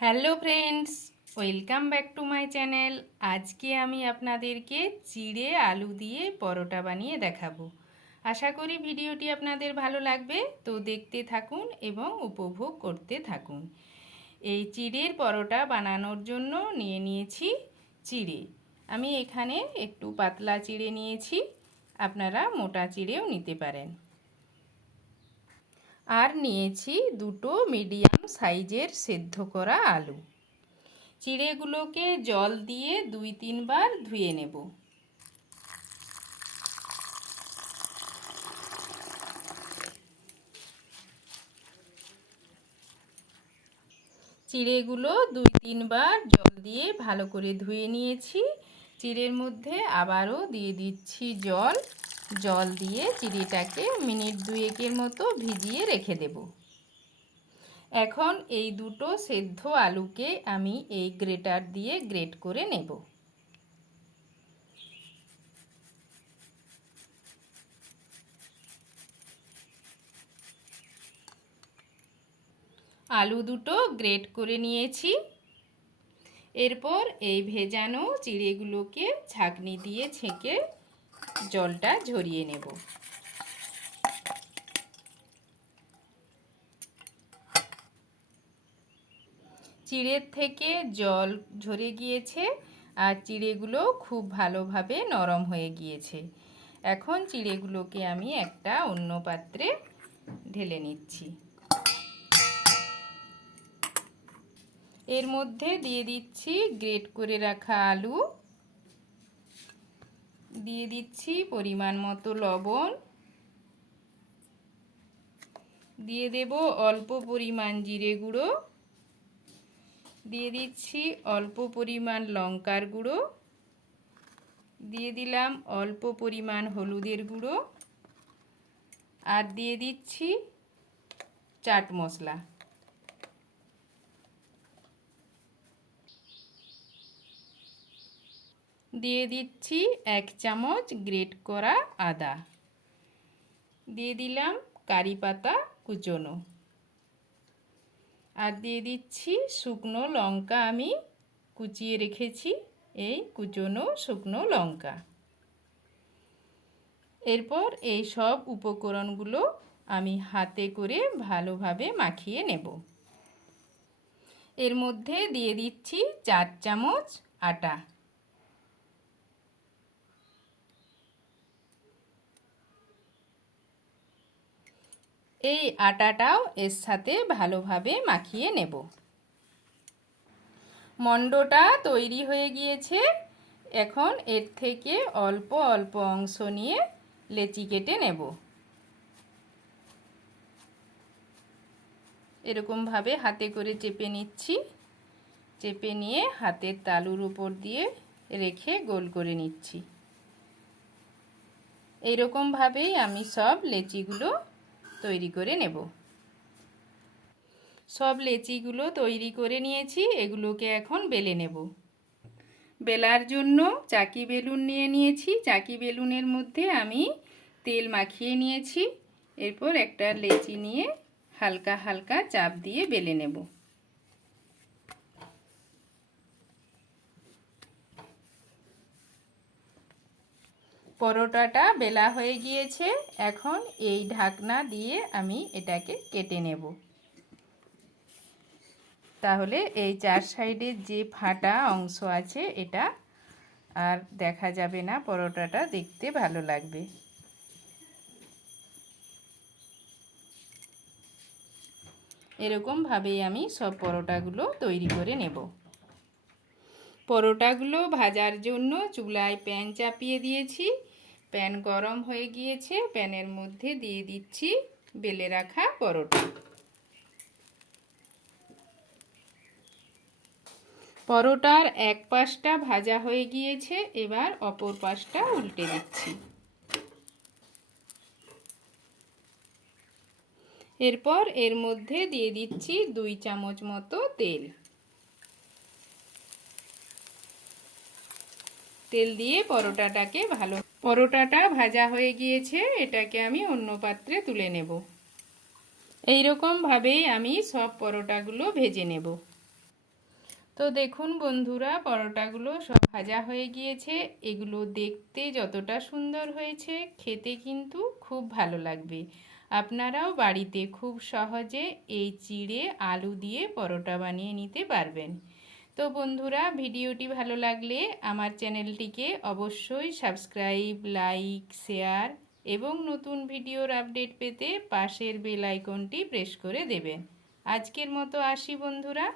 Hello friends, welcome back to my channel. আজকে আমি আপনাদেরকে চিড়ে আলু দিয়ে পরোটা বানিয়ে দেখাবো। আশা করি ভিডিওটি আপনাদের ভালো লাগবে, তো দেখতে থাকুন এবং উপভোগ করতে থাকুন। এই চিড়ের পরোটা বানানোর জন্য নিয়ে নিয়েছি চিড়ে। আমি এখানে একটু পাতলা চিড়ে নিয়েছি, আপনারা মোটা চিড়েও নিতে পারেন। আর নিয়েছি দুটো মিডিয়াম সাইজের সেদ্ধ করা আলু। চিড়েগুলোকে জল দিয়ে 2-3 বার ধুয়ে নেব। চিড়েগুলো 2-3 বার জল দিয়ে ভালো করে ধুয়ে নিয়েছি। চিড়ের মধ্যে আবারও দিয়ে দিচ্ছি জল দিয়ে চিড়েটাকে মিনিট 2-1 মতো ভিজিয়ে রেখে দেব। এখন এই দুটো সেদ্ধ আলুকে আমি এই গ্রেটার দিয়ে গ্রেট করে নেব। আলু দুটো গ্রেট করে নিয়েছি। এরপর এই ভেজানো চিড়েগুলোকে ছাঁকনি দিয়ে ছেঁকে জলটা ঝরিয়ে নেব। চিড়ের থেকে জল ঝরে গিয়েছে আর চিড়েগুলো খুব ভালোভাবে নরম হয়ে গিয়েছে। এখন চিড়েগুলোকে আমি একটা অন্য পাত্রে ঢেলে নিচ্ছি। এর মধ্যে দিয়ে দিচ্ছি গ্রেট করে রাখা আলু, দিয়ে দিচ্ছি পরিমাণ মতো লবণ, দিয়ে দেব অল্প পরিমাণ জিরে গুঁড়ো, দিয়ে দিচ্ছি অল্প পরিমাণ লঙ্কার গুঁড়ো, দিয়ে দিলাম অল্প পরিমাণ হলুদের গুঁড়ো, আর দিয়ে দিচ্ছি চাট মশলা। দিয়ে দিচ্ছি 1 চামচ গ্রেট করা আদা, দিয়ে দিলাম কারি পাতা কুচোনো, আর দিয়ে দিচ্ছি শুকনো লঙ্কা, আমি কুচিয়ে রেখেছি এই কুচোনো শুকনো লঙ্কা। এরপর এই সব উপকরণগুলো আমি হাতে করে ভালোভাবে মাখিয়ে নেব। এর মধ্যে দিয়ে দিচ্ছি 4 চামচ আটা। এই আটাটাও এর সাথে ভালোভাবে মাখিয়ে নেব। মণ্ডটা তৈরি হয়ে গিয়েছে। এখন এর থেকে অল্প অল্প অংশ নিয়ে লেচি কেটে নেব। এরকমভাবে হাতে করে চেপে নিচ্ছি। চেপে নিয়ে হাতের তালুর উপর দিয়ে রেখে গোল করে নিচ্ছি। এইরকমভাবেই আমি সব লেচিগুলো তৈরি করে নেব। সব লেচিগুলো তৈরি করে নিয়েছি, এগুলোকে এখন বেলে নেব। বেলার জন্য চাকি বেলুন নিয়ে নিয়েছি। চাকি বেলুনের মধ্যে আমি তেল মাখিয়ে নিয়েছি। এরপর একটা লেচি নিয়ে হালকা হালকা চাপ দিয়ে বেলে নেব। পরোটাটা বেলা হয়ে গিয়েছে। এখন এই ঢাকনা দিয়ে আমি এটাকে কেটে নেব। তাহলে এই 4 সাইডের যে ফাটা অংশ আছে এটা আর দেখা যাবে না, পরোটাটা দেখতে ভালো লাগবে। এরকমভাবেই আমি সব পরোটাগুলো তৈরি করে নেব। পরোটাগুলো ভাজার জন্য চুলায় প্যান চাপিয়ে দিয়েছি। প্যান গরম হয়ে গিয়েছে। প্যানের মধ্যে দিয়ে দিচ্ছি বেলে রাখা পরোটা। পরোটার এক পাশটা ভাজা হয়ে গিয়েছে, এবার অপর পাশটা উল্টে দিচ্ছি। এরপর এর মধ্যে দিয়ে দিচ্ছি 2 চামচ মতো তেল। তেল দিয়ে পরোটাটা ভাজা হয়ে গিয়েছে, এটাকে আমি অন্য পাত্রে তুলে নেব। এইরকমভাবেই আমি সব পরোটাগুলো ভেজে নেব। তো দেখুন বন্ধুরা, পরোটাগুলো সব ভাজা হয়ে গিয়েছে। এগুলো দেখতে যতটা সুন্দর হয়েছে, খেতে কিন্তু খুব ভালো লাগবে। আপনারাও বাড়িতে খুব সহজে এই চিড়ে আলু দিয়ে পরোটা বানিয়ে নিতে পারবেন। তো বন্ধুরা, ভিডিওটি ভালো লাগলে আমার চ্যানেলটিকে অবশ্যই সাবস্ক্রাইব, লাইক, শেয়ার এবং নতুন ভিডিওর আপডেট পেতে পাশের বেল আইকনটি প্রেস করে দেবেন। আজকের মতো আসি বন্ধুরা।